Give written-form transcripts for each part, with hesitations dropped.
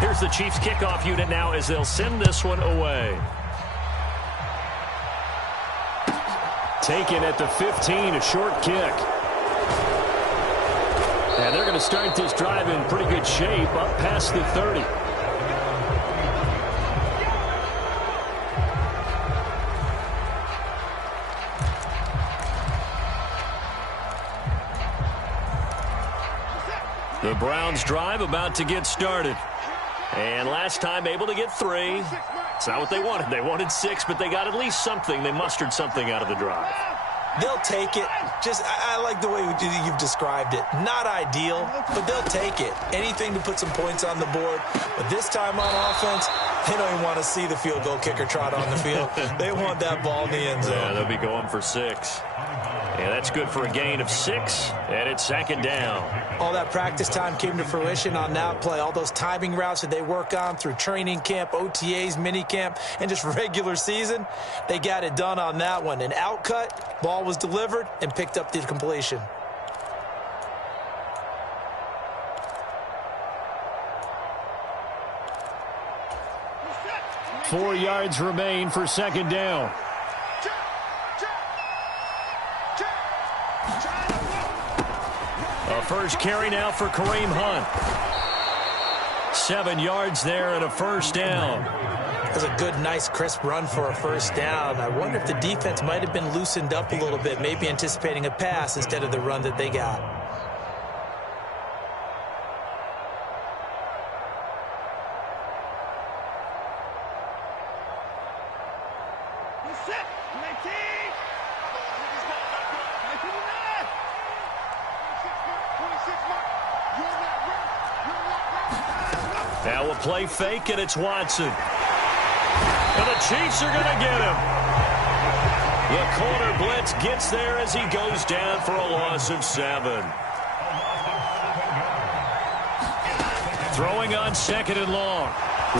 Here's the Chiefs kickoff unit now as they'll send this one away. Taken at the 15, a short kick. And they're going to start this drive in pretty good shape up past the 30. The Browns drive about to get started. And last time able to get 3. It's not what they wanted. They wanted 6, but they got at least something. They mustered something out of the drive. They'll take it. I like the way you've described it. Not ideal, but they'll take it. Anything to put some points on the board. But this time on offense, they don't even want to see the field goal kicker trot on the field. They want that ball in the end zone. Yeah, they'll be going for 6. And that's good for a gain of 6, and it's 2nd down. All that practice time came to fruition on that play. All those timing routes that they work on through training camp, OTAs, minicamp, and just regular season, they got it done on that one. An outcut, ball was delivered, and picked up the completion. Four yards remain for 2nd down. A first carry now for Kareem Hunt. 7 yards there and a 1st down. That's a good, nice, crisp run for a 1st down. I wonder if the defense might have been loosened up a little bit, maybe anticipating a pass instead of the run that they got. Now a play fake, and it's Watson. And the Chiefs are going to get him. The corner blitz gets there as he goes down for a loss of 7. Throwing on 2nd and long.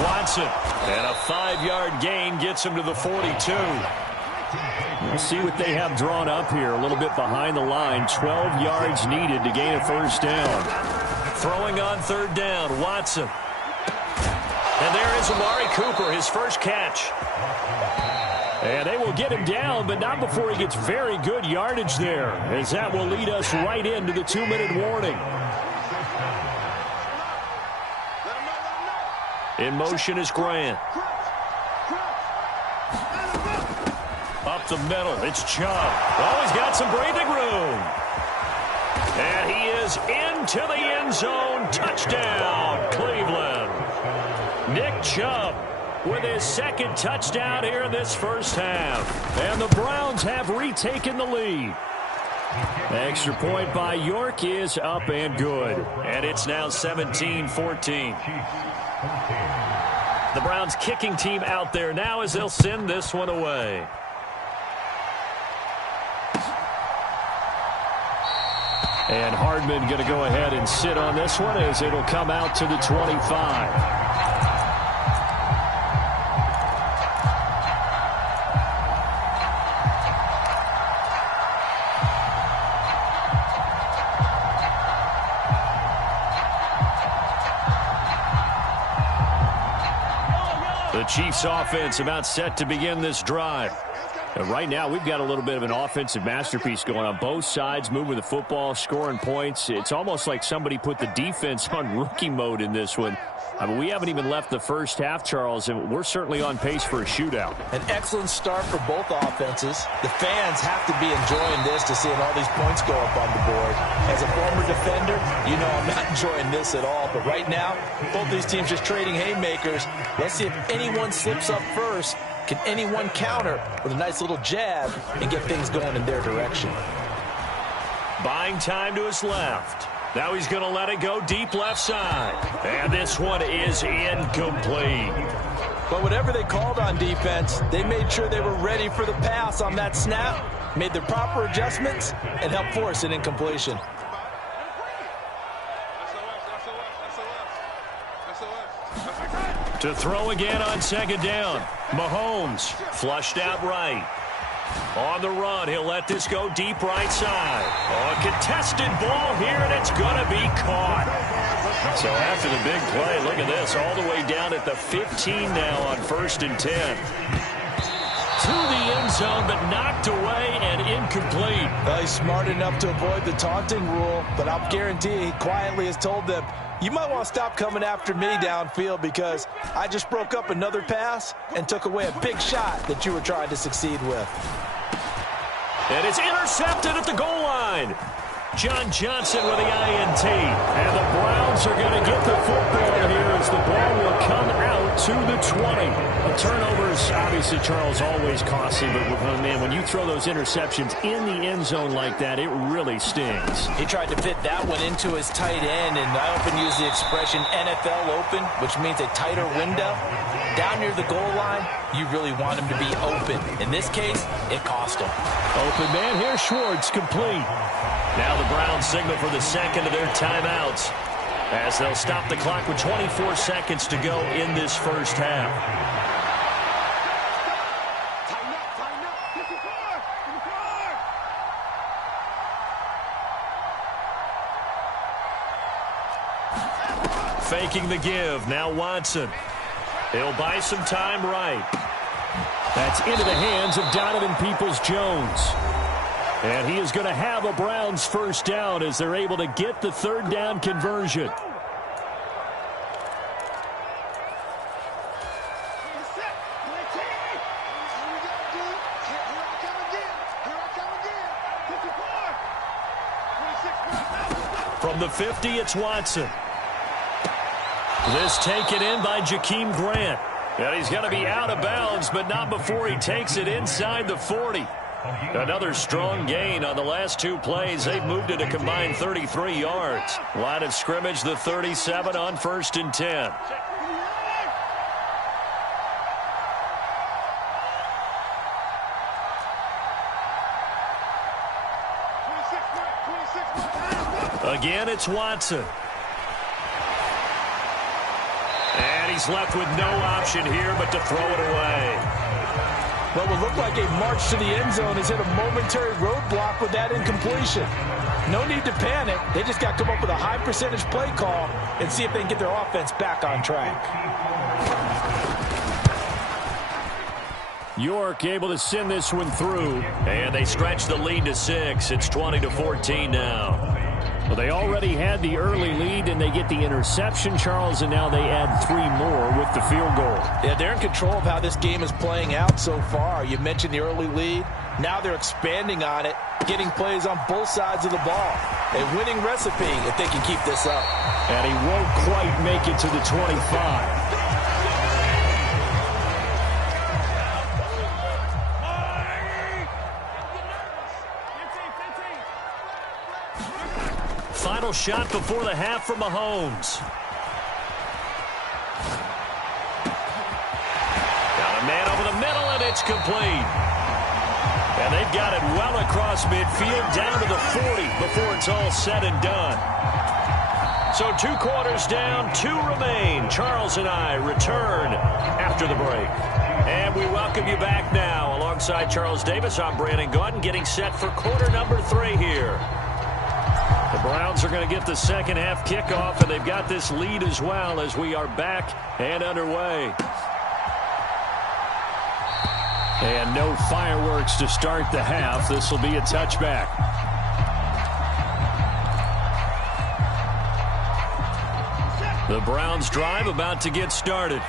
Watson. And a 5-yard gain gets him to the 42. We'll see what they have drawn up here. A little bit behind the line. 12 yards needed to gain a 1st down. Throwing on 3rd down. Watson. And there is Amari Cooper, his first catch. And they will get him down, but not before he gets very good yardage there, as that will lead us right into the 2-minute warning. In motion is Grant. Up the middle, it's Chubb. Oh, he's got some breathing room. And he is into the end zone. Touchdown, Cleveland. Nick Chubb with his 2nd touchdown here in this 1st half. And the Browns have retaken the lead. Extra point by York is up and good. And it's now 17-14. The Browns kicking team out there now as they'll send this one away. And Hardman going to go ahead and sit on this one as it'll come out to the 25. The Chiefs offense about set to begin this drive. And right now we've got a little bit of an offensive masterpiece going on. Both sides moving the football, scoring points. It's almost like somebody put the defense on rookie mode in this one. I mean, we haven't even left the 1st half, Charles, and we're certainly on pace for a shootout. An excellent start for both offenses. The fans have to be enjoying this to seeing all these points go up on the board. As a former defender, you know I'm not enjoying this at all. But right now, both these teams just trading haymakers. Let's see if anyone slips up first. Can anyone counter with a nice little jab and get things going in their direction? Buying time to his left. Now he's going to let it go deep left side. And this one is incomplete. But whatever they called on defense, they made sure they were ready for the pass on that snap, made the proper adjustments, and helped force an incompletion. To throw again on 2nd down. Mahomes flushed out right. On the run, he'll let this go deep right side. Oh, a contested ball here, and it's going to be caught. So after the big play, look at this, all the way down at the 15 now on 1st and 10. To the end zone, but knocked away and incomplete. Well, he's smart enough to avoid the taunting rule, but I'll guarantee he quietly has told them, you might want to stop coming after me downfield because I just broke up another pass and took away a big shot that you were trying to succeed with. And it's intercepted at the goal line. John Johnson with the INT. And the Browns are going to get the football here as the ball will come out to the 20. A turnover's obviously, Charles, always costly, but man, when you throw those interceptions in the end zone like that, it really stings. He tried to fit that one into his tight end, and I often use the expression NFL open, which means a tighter window. Down near the goal line, you really want him to be open. In this case, it cost him. Open man here, Schwartz, complete. Now the Browns signal for the second of their timeouts as they'll stop the clock with 24 seconds to go in this first half. Faking the give. Now Watson. He'll buy some time right. That's into the hands of Donovan Peoples-Jones. And he is going to have a Browns first down as they're able to get the third down conversion. From the 50, it's Watson. This taken in by Jakeem Grant. And he's going to be out of bounds, but not before he takes it inside the 40. Another strong gain on the last two plays. They've moved it a combined 33 yards. Line of scrimmage, the 37 on 1st and 10. Again, it's Watson. And he's left with no option here but to throw it away. What would look like a march to the end zone has hit a momentary roadblock with that incompletion. No need to panic. They just got to come up with a high percentage play call and see if they can get their offense back on track. York able to send this one through. And they stretch the lead to 6. It's 20-14 now. Well, they already had the early lead, and they get the interception, Charles, and now they add 3 more with the field goal. Yeah, they're in control of how this game is playing out so far. You mentioned the early lead. Now they're expanding on it, getting plays on both sides of the ball. A winning recipe if they can keep this up. And he won't quite make it to the 25. Final shot before the half from Mahomes. Got a man over the middle, and it's complete. And they've got it well across midfield, down to the 40 before it's all said and done. So 2 quarters down, 2 remain. Charles and I return after the break. And we welcome you back now. Alongside Charles Davis, I'm Brandon Gaudin, getting set for quarter number 3 here. The Browns are going to get the second half kickoff, and they've got this lead as well as we are back and underway. And no fireworks to start the half. This will be a touchback. The Browns drive about to get started.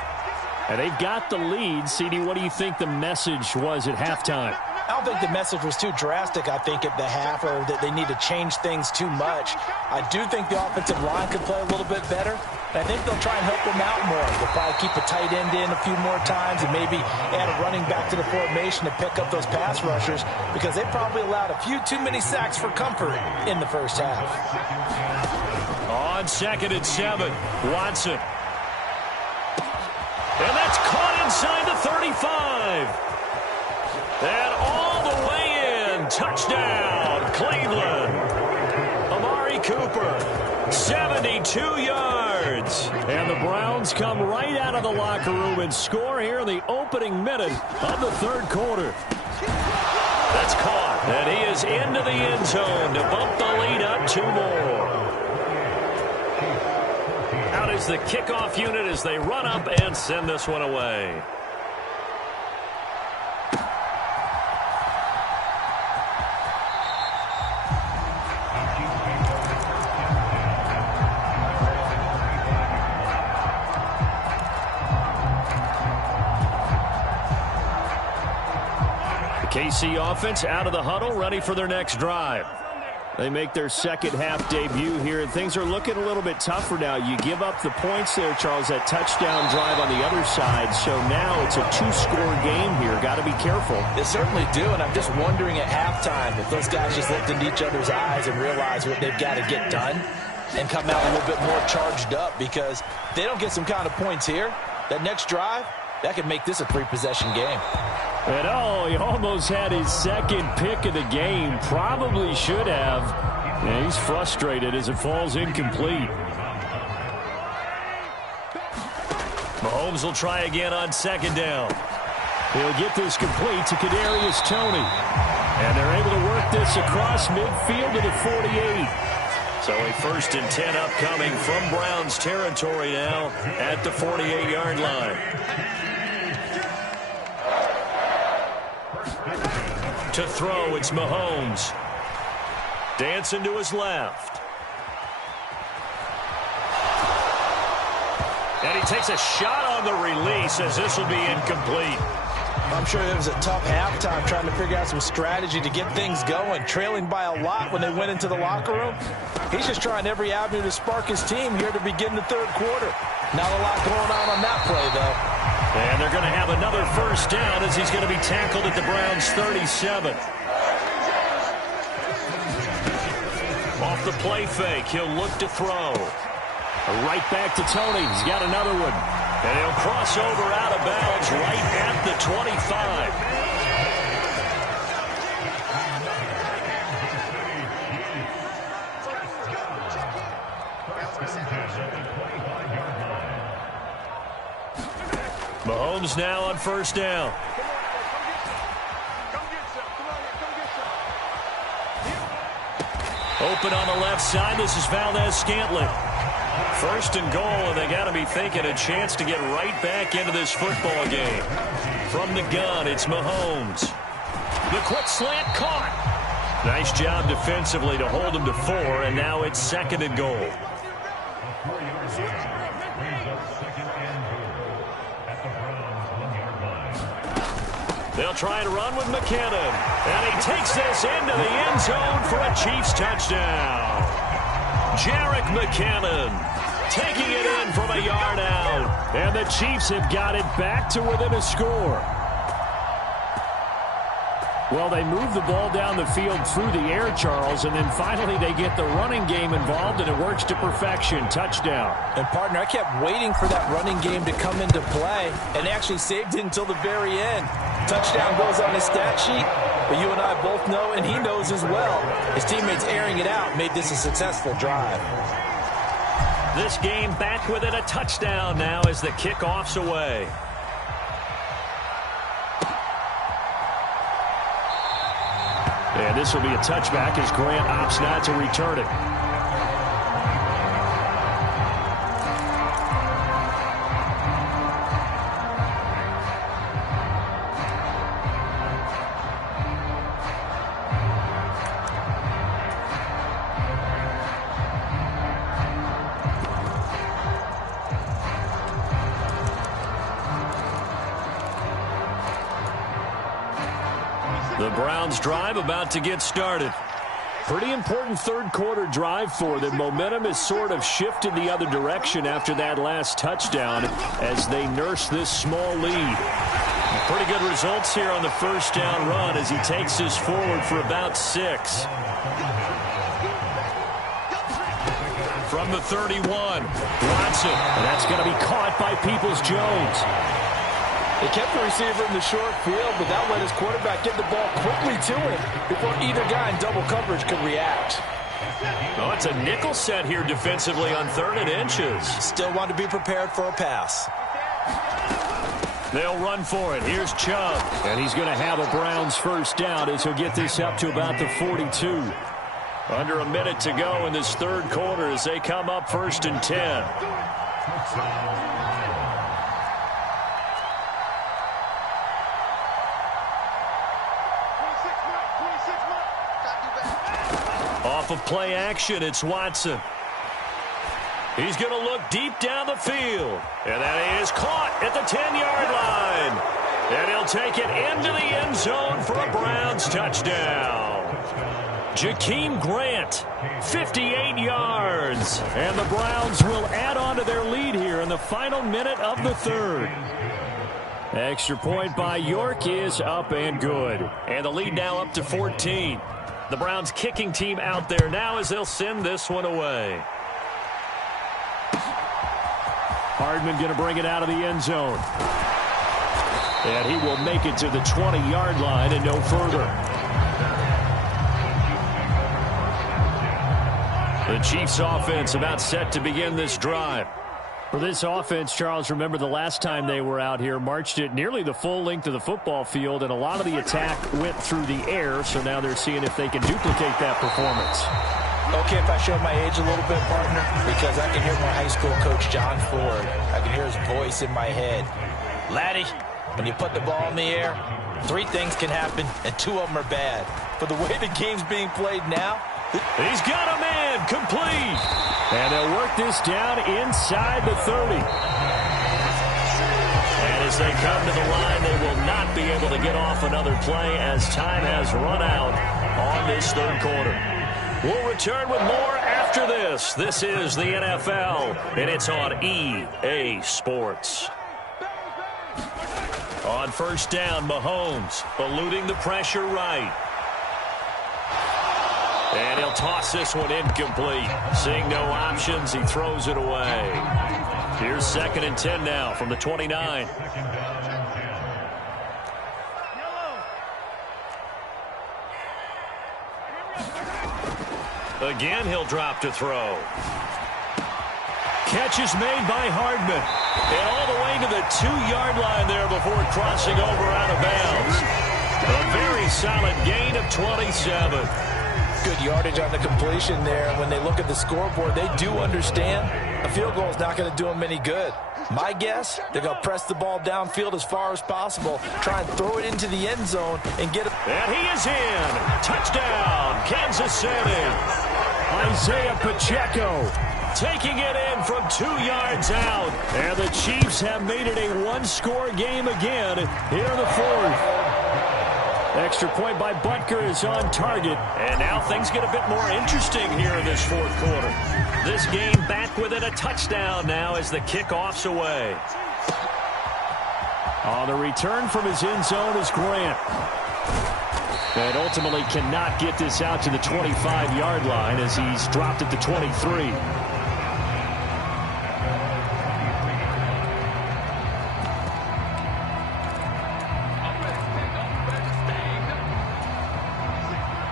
And they've got the lead. CD, what do you think the message was at halftime? I don't think the message was too drastic, I think, at the half, or that they need to change things too much. I do think the offensive line could play a little bit better. I think they'll try and help them out more. They'll probably keep a tight end in a few more times and maybe add a running back to the formation to pick up those pass rushers because they probably allowed a few too many sacks for comfort in the first half. On 2nd and 7, Watson. And that's caught inside the 35. And all the way in. Touchdown, Cleveland. Amari Cooper, 72 yards. And the Browns come right out of the locker room and score here in the opening minute of the third quarter. That's It's caught, and he is into the end zone to bump the lead up 2 more. Out is the kickoff unit as they run up and send this one away. KC offense out of the huddle, ready for their next drive. They make their second half debut here, and things are looking a little bit tougher now. You give up the points there, Charles, that touchdown drive on the other side. So now it's a 2-score game here. Got to be careful. They certainly do, and I'm just wondering at halftime if those guys just looked into each other's eyes and realized what they've got to get done and come out a little bit more charged up, because if they don't get some kind of points here, that next drive, that could make this a 3-possession game. And he almost had his second pick of the game. Probably should have. Yeah, he's frustrated as it falls incomplete. Mahomes will try again on second down. He'll get this complete to Kadarius Toney. And they're able to work this across midfield to the 48. So a 1st and 10 upcoming from Browns territory now at the 48-yard line. To throw, it's Mahomes. Dancing to his left. And he takes a shot on the release as this will be incomplete. I'm sure it was a tough halftime trying to figure out some strategy to get things going, trailing by a lot when they went into the locker room. He's just trying every avenue to spark his team here to begin the 3rd quarter. Not a lot going on that play, though. And they're going to have another 1st down as he's going to be tackled at the Browns' 37. Off the play fake, he'll look to throw. Right back to Toney. He's got another one. And he'll cross over out of bounds right at the 25. Mahomes now on 1st down. Open on the left side. This is Valdez-Scantling. 1st and goal, and they got to be thinking a chance to get right back into this football game. From the gun, it's Mahomes. The quick slant caught. Nice job defensively to hold him to 4, and now it's 2nd and goal. They'll try and run with McKinnon. And he takes this into the end zone for a Chiefs touchdown. Jerick McKinnon taking it in from a yard out. And the Chiefs have got it back to within a score. Well, they move the ball down the field through the air, Charles, and then finally they get the running game involved, and it works to perfection. Touchdown. And, partner, I kept waiting for that running game to come into play, and actually saved it until the very end. Touchdown goes on his stat sheet, but you and I both know, and he knows as well, his teammates airing it out made this a successful drive. This game back within a touchdown now as the kickoff's away. And this will be a touchback as Grant opts not to return it. The Browns drive about to get started. Pretty important 3rd quarter drive for them. Momentum has sort of shifted the other direction after that last touchdown as they nurse this small lead. Pretty good results here on the 1st down run as he takes this forward for about 6. From the 31, Watson. And that's going to be caught by Peoples-Jones. They kept the receiver in the short field, but that let his quarterback get the ball quickly to him before either guy in double coverage could react. Oh, it's a nickel set here defensively on 3rd and inches. Still want to be prepared for a pass. They'll run for it. Here's Chubb. And he's going to have a Browns first down as he'll get this up to about the 42. Under a minute to go in this third quarter as they come up 1st and 10. Off of play action, it's Watson. He's going to look deep down the field. And that is caught at the 10-yard line. And he'll take it into the end zone for a Browns touchdown. Jakeem Grant, 58 yards. And the Browns will add on to their lead here in the final minute of the third. Extra point by York is up and good. And the lead now up to 14. The Browns kicking team out there now as they'll send this one away. Hardman going to bring it out of the end zone. And he will make it to the 20-yard line and no further. The Chiefs offense about set to begin this drive. For this offense, Charles, remember the last time they were out here, marched it nearly the full length of the football field, and a lot of the attack went through the air, so now they're seeing if they can duplicate that performance. Okay, if I show my age a little bit, partner, because I can hear my high school coach, John Ford. I can hear his voice in my head. Laddie, when you put the ball in the air, 3 things can happen, and 2 of them are bad. For the way the game's being played now, he's got a man complete. And they'll work this down inside the 30. And as they come to the line, they will not be able to get off another play as time has run out on this third quarter. We'll return with more after this. This is the NFL, and it's on EA Sports. On first down, Mahomes eluding the pressure right. And he'll toss this one incomplete. Seeing no options, he throws it away. Here's 2nd and 10 now from the 29. Again, he'll drop to throw. Catch is made by Hardman. And all the way to the 2-yard line there before crossing over out of bounds. A very solid gain of 27. Good yardage on the completion there. When they look at the scoreboard, they do understand a field goal is not going to do them any good. My guess, they're going to press the ball downfield as far as possible, try and throw it into the end zone and get it. And he is in. Touchdown, Kansas City. Isaiah Pacheco taking it in from 2 yards out. And the Chiefs have made it a 1-score game again here in the fourth. Extra point by Butker is on target. And now things get a bit more interesting here in this fourth quarter. This game back within a touchdown now as the kickoff's away. On the return from his end zone is Grant. And ultimately cannot get this out to the 25-yard line as he's dropped at the 23.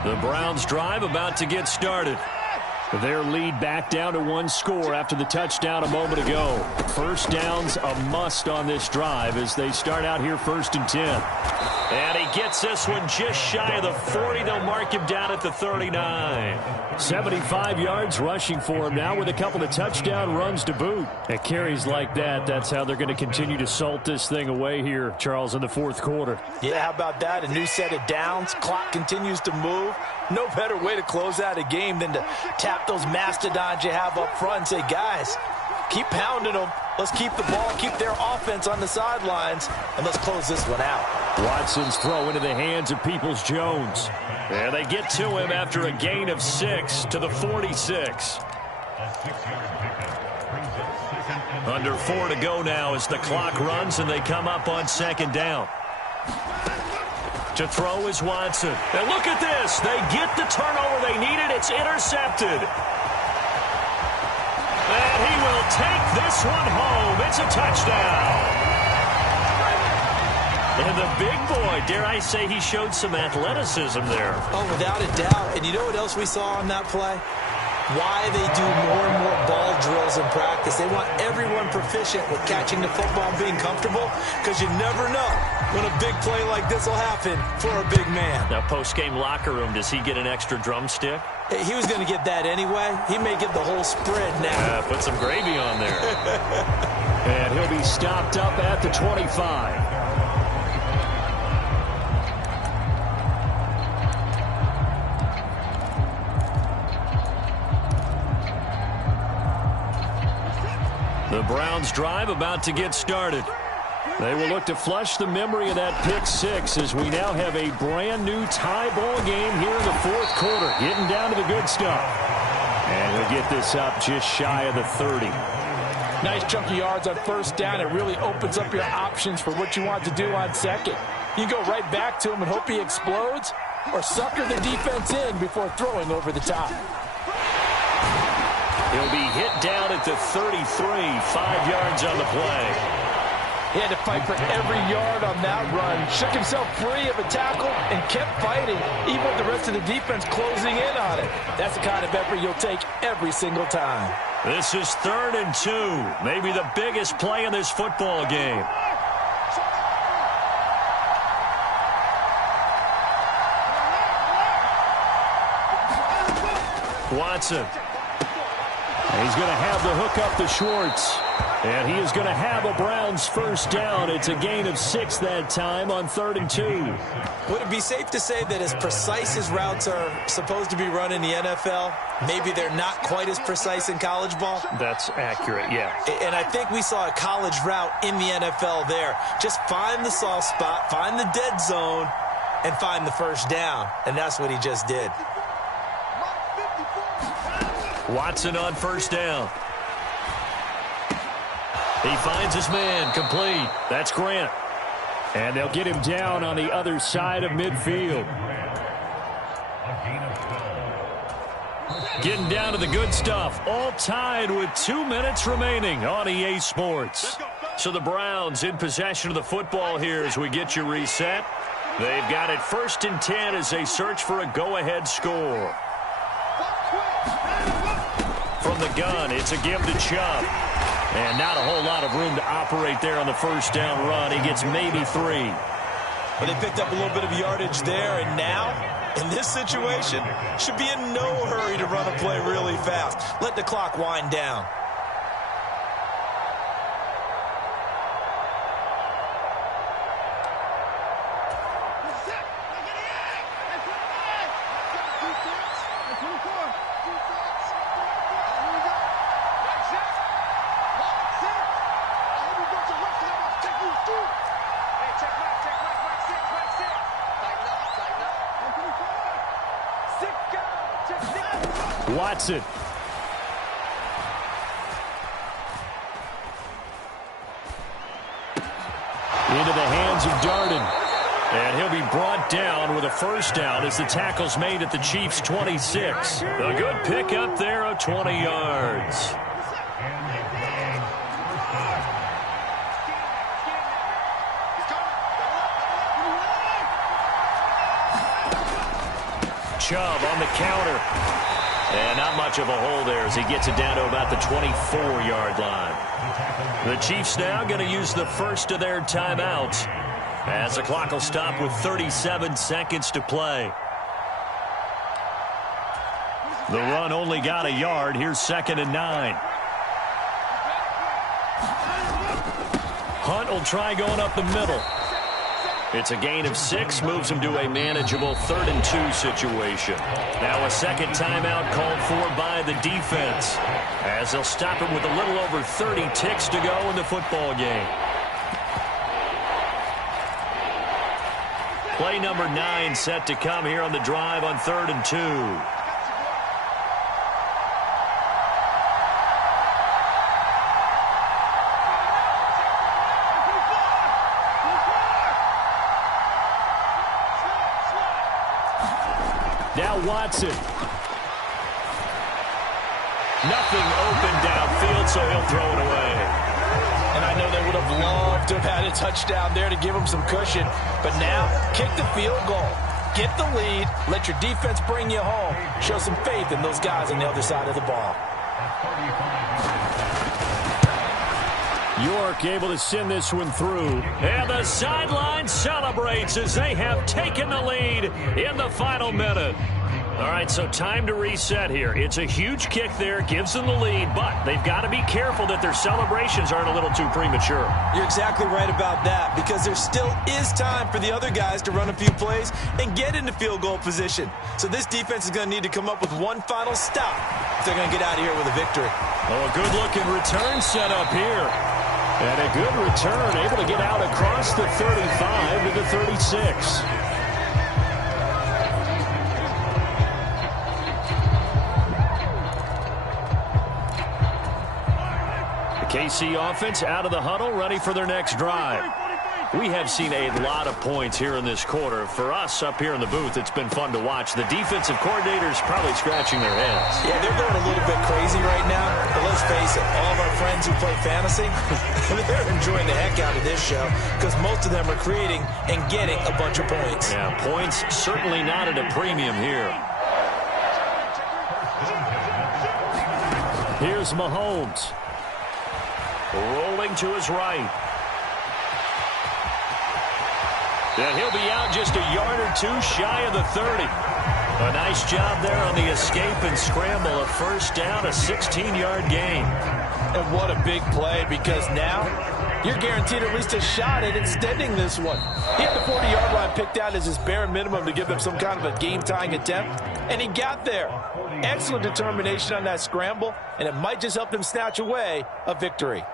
The Browns drive about to get started. Their lead back down to 1 score after the touchdown a moment ago. First down's a must on this drive as they start out here 1st and 10. And he gets this one just shy of the 40. They'll mark him down at the 39. 75 yards rushing for him now with a couple of touchdown runs to boot. At carries like that, that's how they're going to continue to salt this thing away here, Charles, in the fourth quarter. Yeah, how about that? A new set of downs. Clock continues to move. No better way to close out a game than to tap those mastodons you have up front and say, guys, keep pounding them. Let's keep the ball, keep their offense on the sidelines, and let's close this one out. Watson's throw into the hands of Peoples-Jones. And they get to him after a gain of 6 to the 46. Under 4 to go now as the clock runs and they come up on 2nd down. To throw is Watson. And look at this. They get the turnover they needed. It's intercepted. And he will take this one home. It's a touchdown. And the big boy, dare I say, he showed some athleticism there. Oh, without a doubt. And you know what else we saw on that play? Why they do more and more ball drills drills in practice. They want everyone proficient with catching the football and being comfortable, because you never know when a big play like this will happen for a big man. Now, post-game locker room, does he get an extra drumstick? He was going to get that anyway. He may get the whole spread now. Put some gravy on there. And he'll be stopped up at the 25. The Browns drive about to get started. They will look to flush the memory of that pick six as we now have a brand new tie ball game here in the fourth quarter. Getting down to the good stuff. And he'll get this up just shy of the 30. Nice chunky yards on first down. It really opens up your options for what you want to do on second. You can go right back to him and hope he explodes, or sucker the defense in before throwing over the top. He'll be hit down at the 33, 5 yards on the play. He had to fight for every yard on that run. Shook himself free of a tackle and kept fighting, even with the rest of the defense closing in on it. That's the kind of effort you'll take every single time. This is 3rd and 2. Maybe the biggest play in this football game. Watson. He's going to have the hook up to Schwartz. And he is going to have a Browns first down. It's a gain of 6 that time on 3rd and 2. Would it be safe to say that as precise as routes are supposed to be run in the NFL, maybe they're not quite as precise in college ball? That's accurate, yeah. And I think we saw a college route in the NFL there. Just find the soft spot, find the dead zone, and find the first down. And that's what he just did. Watson on first down. He finds his man, complete. That's Grant. And they'll get him down on the other side of midfield. Getting down to the good stuff. All tied with 2 minutes remaining on EA Sports. So the Browns in possession of the football here as we get you reset. They've got it 1st and 10 as they search for a go-ahead score. From the gun, it's a give to Chubb. And not a whole lot of room to operate there on the first down run. He gets maybe 3. But they picked up a little bit of yardage there, and now, in this situation, should be in no hurry to run a play really fast. Let the clock wind down. Watson. Into the hands of Darden. And he'll be brought down with a first down as the tackle's made at the Chiefs' 26. A good pickup there of 20 yards. Chubb on the counter. And not much of a hole there as he gets it down to about the 24-yard line. The Chiefs now going to use the first of their timeouts as the clock will stop with 37 seconds to play. The run only got a yard. Here's 2nd and 9. Hunt will try going up the middle. It's a gain of 6, moves him to a manageable 3rd and 2 situation. Now a second timeout called for by the defense as they'll stop him with a little over 30 ticks to go in the football game. Play number 9 set to come here on the drive on 3rd and 2. Now Watson. Nothing open downfield, so he'll throw it away. And I know they would have loved to have had a touchdown there to give them some cushion. But now, kick the field goal. Get the lead. Let your defense bring you home. Show some faith in those guys on the other side of the ball. York able to send this one through. And the sideline celebrates as they have taken the lead in the final minute. All right, so time to reset here. It's a huge kick there, gives them the lead, but they've got to be careful that their celebrations aren't a little too premature. You're exactly right about that, because there still is time for the other guys to run a few plays and get into field goal position. So this defense is going to need to come up with one final stop if they're going to get out of here with a victory. Oh, a good-looking return set up here. And a good return, able to get out across the 35 to the 36. KC offense out of the huddle, ready for their next drive. We have seen a lot of points here in this quarter. For us up here in the booth, it's been fun to watch. The defensive coordinators probably scratching their heads. Yeah, they're going a little bit crazy right now. But let's face it, all of our friends who play fantasy, they're enjoying the heck out of this show because most of them are creating and getting a bunch of points. Yeah, points certainly not at a premium here. Here's Mahomes. Rolling to his right. And he'll be out just a yard or two shy of the 30. A nice job there on the escape and scramble. A first down, a 16-yard gain. And what a big play, because now you're guaranteed at least a shot at extending this one. He had the 40-yard line picked out as his bare minimum to give them some kind of a game-tying attempt, and he got there. Excellent determination on that scramble, and it might just help them snatch away a victory.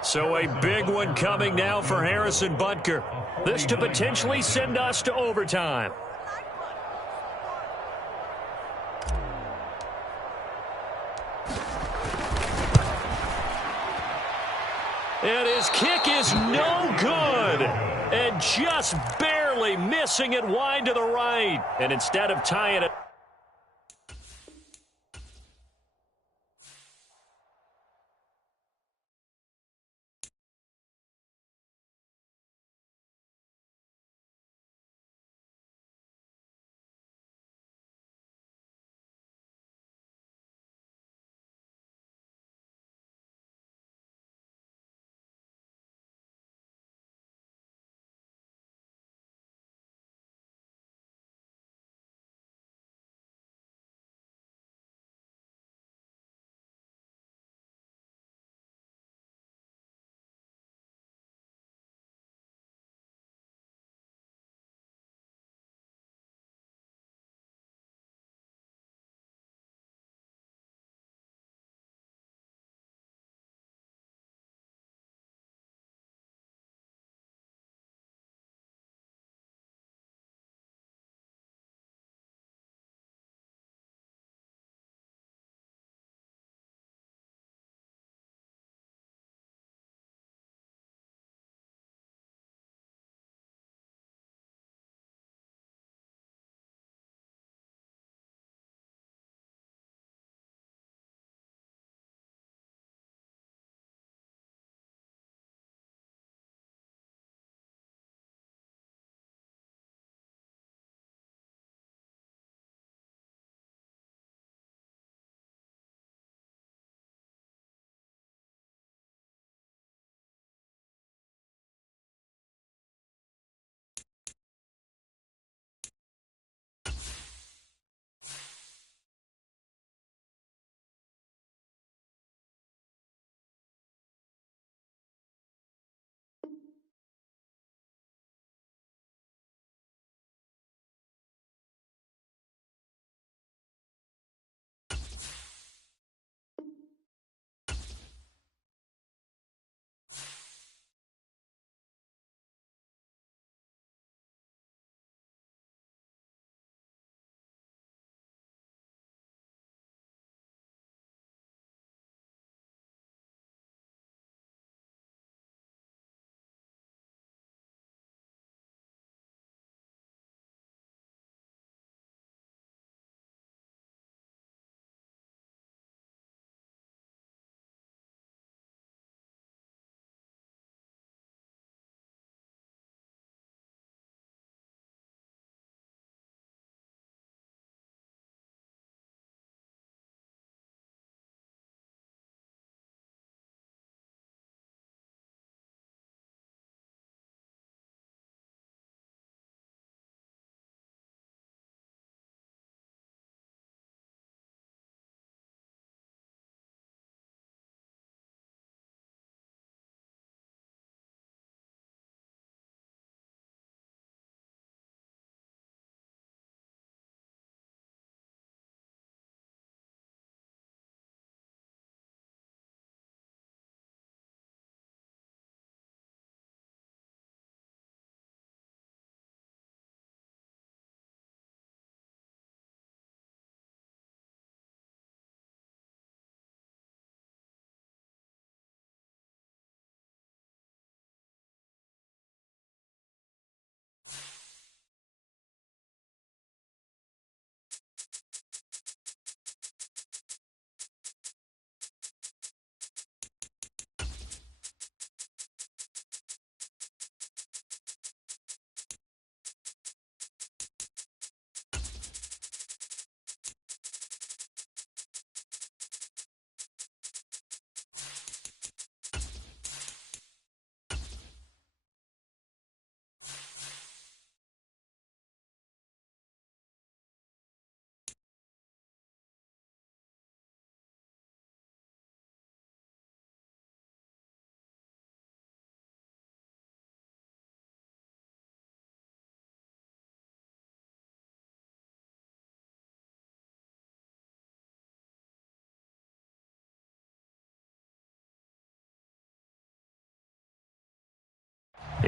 So a big one coming now for Harrison Butker. This to potentially send us to overtime. And his kick is no good. And just barely missing it wide to the right. And instead of tying it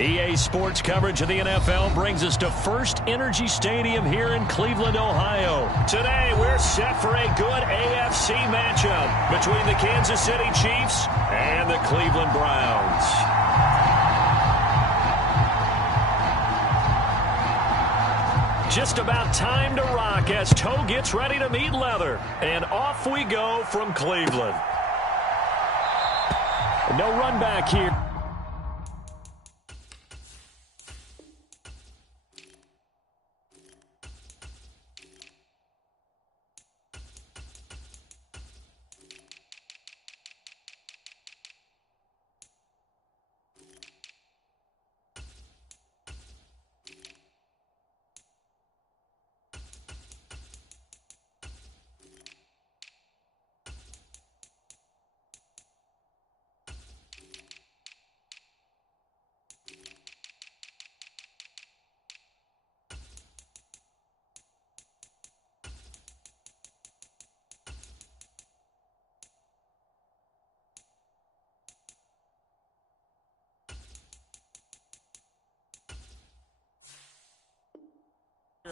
EA Sports coverage of the NFL brings us to First Energy Stadium here in Cleveland, Ohio. Today, we're set for a good AFC matchup between the Kansas City Chiefs and the Cleveland Browns. Just about time to rock as toe gets ready to meet leather. And off we go from Cleveland. No run back here.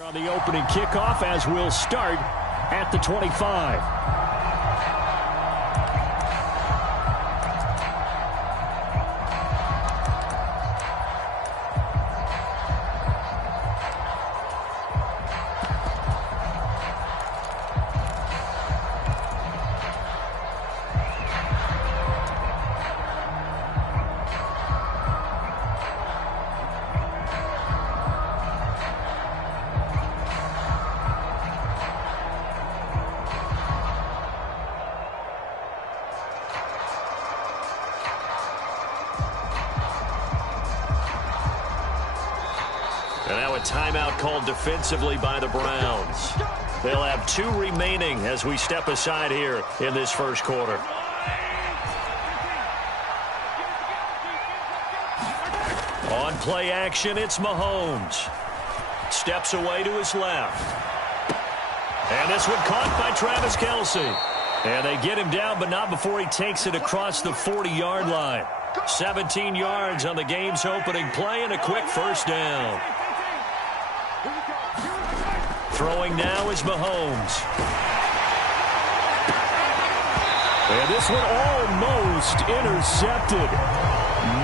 On the opening kickoff as we'll start at the 25. And now a timeout called defensively by the Browns. They'll have 2 remaining as we step aside here in this first quarter. On play action, it's Mahomes. Steps away to his left. And this one caught by Travis Kelce. And they get him down, but not before he takes it across the 40-yard line. 17 yards on the game's opening play and a quick first down. Throwing now is Mahomes. And this one almost intercepted.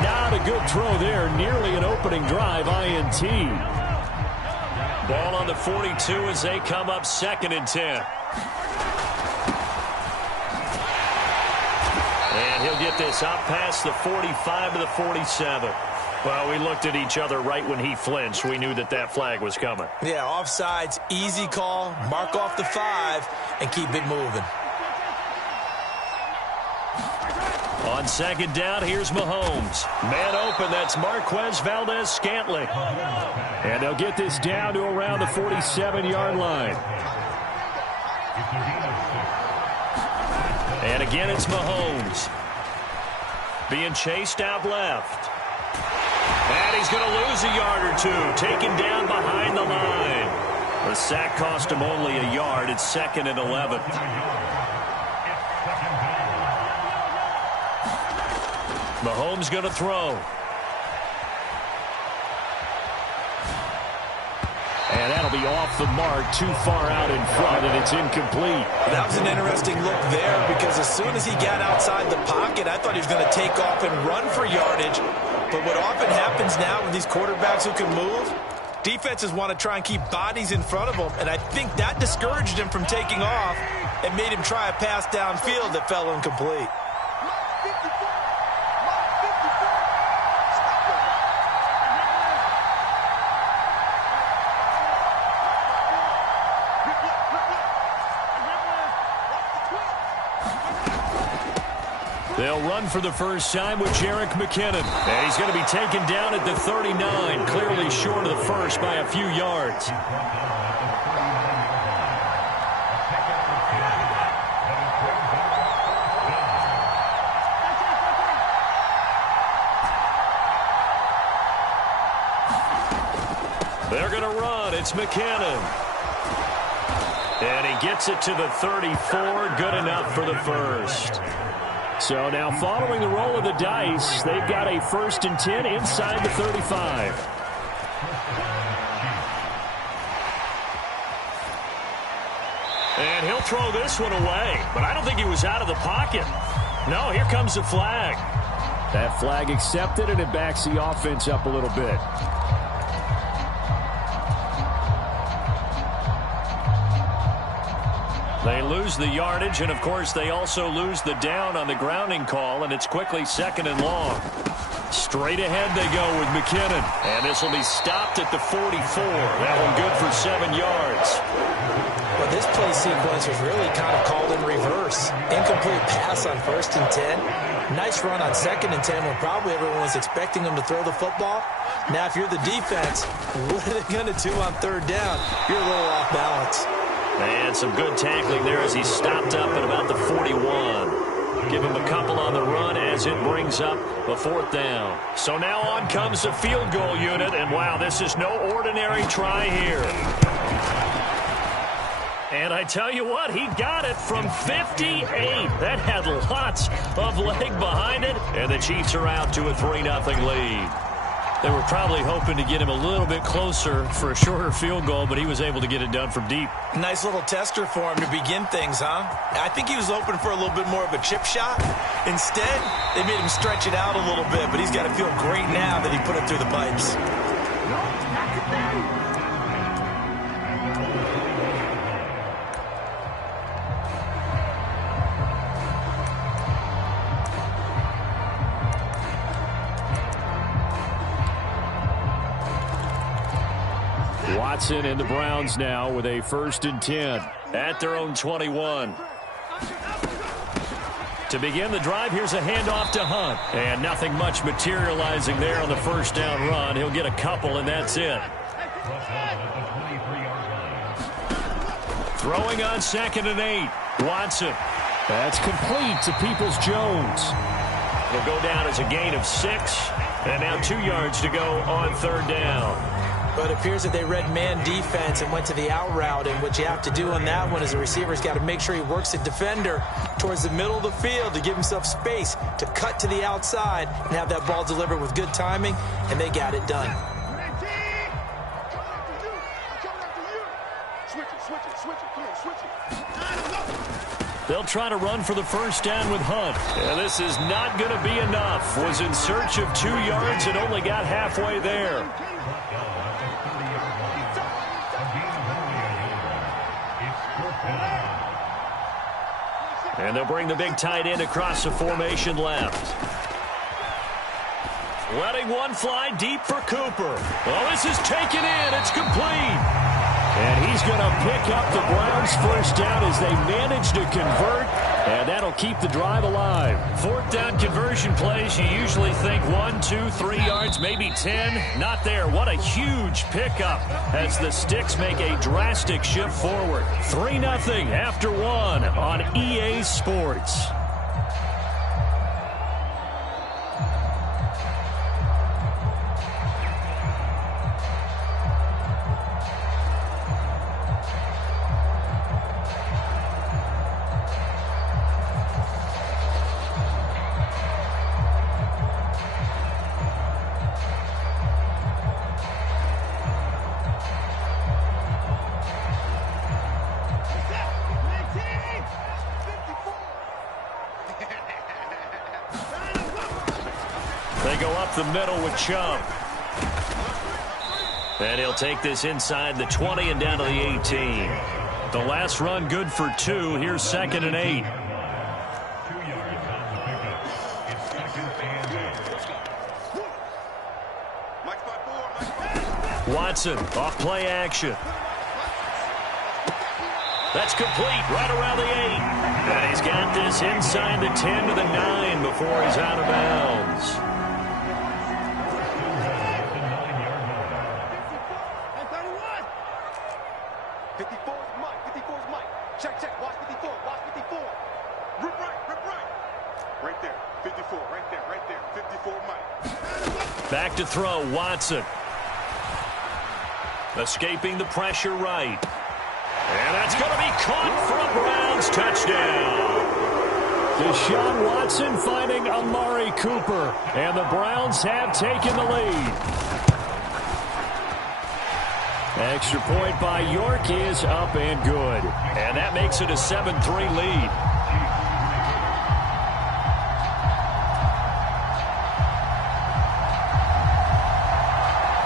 Not a good throw there. Nearly an opening drive INT. Ball on the 42 as they come up 2nd and 10. And he'll get this up past the 45 to the 47. Well, we looked at each other right when he flinched. We knew that that flag was coming. Yeah, offsides, easy call. Mark off the 5 and keep it moving. On 2nd down, here's Mahomes. Man open, that's Marquez Valdes-Scantling. And they'll get this down to around the 47-yard line. And again, it's Mahomes. Being chased out left. And he's going to lose a yard or 2. Taken down behind the line. The sack cost him only a yard. It's 2nd and 11. Mahomes going to throw. And that'll be off the mark, too far out in front, and it's incomplete. That was an interesting look there because as soon as he got outside the pocket, I thought he was going to take off and run for yardage. But what often happens now with these quarterbacks who can move, defenses want to try and keep bodies in front of them, and I think that discouraged him from taking off and made him try a pass downfield that fell incomplete. They'll run for the first time with Jerick McKinnon. And he's going to be taken down at the 39, clearly short of the first by a few yards. They're going to run. It's McKinnon. And he gets it to the 34. Good enough for the first. So now following the roll of the dice, they've got a 1st and 10 inside the 35. And he'll throw this one away, but I don't think he was out of the pocket. No, here comes the flag. That flag accepted, and it backs the offense up a little bit. They lose the yardage, and of course they also lose the down on the grounding call, and it's quickly 2nd and long. Straight ahead they go with McKinnon, and this will be stopped at the 44. That one good for 7 yards. Well, this play sequence was really kind of called in reverse. Incomplete pass on 1st and 10. Nice run on 2nd and 10 when probably everyone was expecting them to throw the football. Now, if you're the defense, what are they going to do on 3rd down? You're a little off balance. And some good tackling there as he stopped up at about the 41. Give him a couple on the run as it brings up the 4th down. So now on comes the field goal unit, and wow, this is no ordinary try here. And I tell you what, he got it from 58. That had lots of leg behind it, and the Chiefs are out to a 3-0 lead. They were probably hoping to get him a little bit closer for a shorter field goal, but he was able to get it done from deep. Nice little tester for him to begin things, huh? I think he was hoping for a little bit more of a chip shot. Instead, they made him stretch it out a little bit, but he's got to feel great now that he put it through the pipes. Watson and the Browns now with a 1st and 10 at their own 21. To begin the drive, here's a handoff to Hunt. And nothing much materializing there on the 1st down run. He'll get a couple, and that's it. Throwing on 2nd and 8. Watson. That's complete to Peoples-Jones. He'll go down as a gain of 6. And now 2 yards to go on 3rd down. But it appears that they read man defense and went to the out route. And what you have to do on that one is the receiver's got to make sure he works the defender towards the middle of the field to give himself space to cut to the outside and have that ball delivered with good timing, and they got it done. They'll try to run for the 1st down with Hunt. And this is not going to be enough. Was in search of 2 yards and only got halfway there. And they'll bring the big tight end across the formation left. Letting one fly deep for Cooper. Well, this is taken in. It's complete. And he's going to pick up the Browns' 1st down as they manage to convert. And that'll keep the drive alive. 4th down conversion plays, you usually think 1, 2, 3 yards, maybe 10. Not there. What a huge pickup as the Sticks make a drastic shift forward. 3-0 after 1 on EA Sports. They go up the middle with Chubb. And he'll take this inside the 20 and down to the 18. The last run good for 2. Here's 2nd and 8. Watson off play action. That's complete right around the 8. And he's got this inside the 10 to the 9 before he's out of bounds. Back to throw, Watson. Escaping the pressure right. And that's going to be caught for a Browns touchdown. Deshaun Watson finding Amari Cooper. And the Browns have taken the lead. Extra point by York is up and good. And that makes it a 7-3 lead.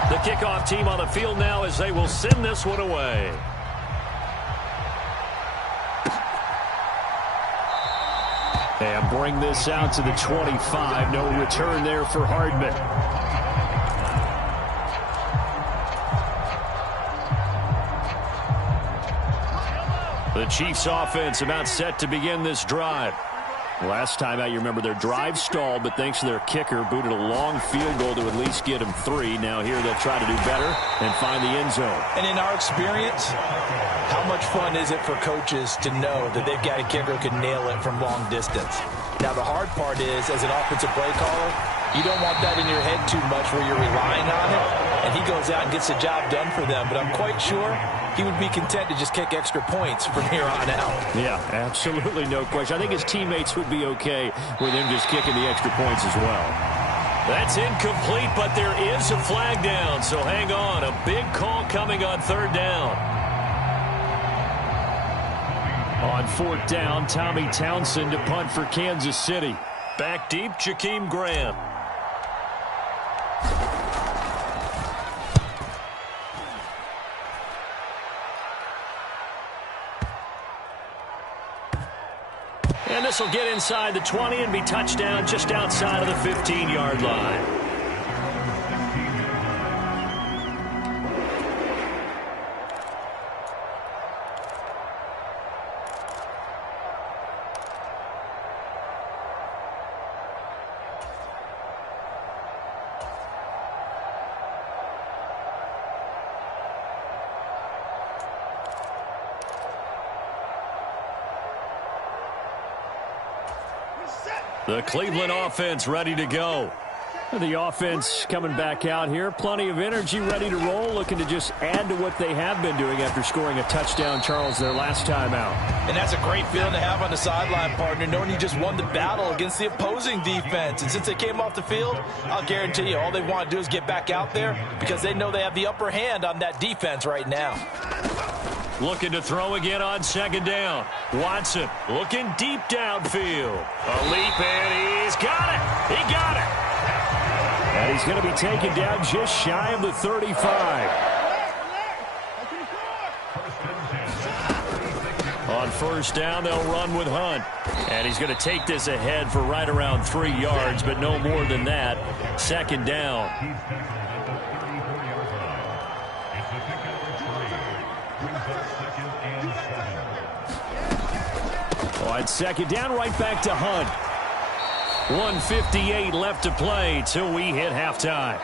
The kickoff team on the field now as they will send this one away. And bring this out to the 25. No return there for Hardman. The Chiefs offense about set to begin this drive. Last time out, you remember their drive stalled, but thanks to their kicker, booted a long field goal to at least get them 3. Now here they'll try to do better and find the end zone. And in our experience, how much fun is it for coaches to know that they've got a kicker who can nail it from long distance? Now the hard part is, as an offensive play caller, you don't want that in your head too much where you're relying on it, and he goes out and gets the job done for them. But I'm quite sure he would be content to just kick extra points from here on out. Yeah, absolutely no question. I think his teammates would be okay with him just kicking the extra points as well. That's incomplete, but there is a flag down, so hang on. A big call coming on 3rd down. On 4th down, Tommy Townsend to punt for Kansas City. Back deep, Jakeem Grant. And this will get inside the 20 and be touchdown just outside of the 15-yard line. The Cleveland offense ready to go. The offense coming back out here. Plenty of energy, ready to roll, looking to just add to what they have been doing after scoring a touchdown, Charles, their last time out. And that's a great feeling to have on the sideline, partner, knowing you just won the battle against the opposing defense. And since they came off the field, I'll guarantee you all they want to do is get back out there because they know they have the upper hand on that defense right now. Looking to throw again on 2nd down. Watson looking deep downfield. A leap, and he's got it. He got it. And he's going to be taken down just shy of the 35. On 1st down, they'll run with Hunt. And he's going to take this ahead for right around 3 yards, but no more than that. 2nd down. On 2nd down, right back to Hunt. 1:58 left to play till we hit halftime.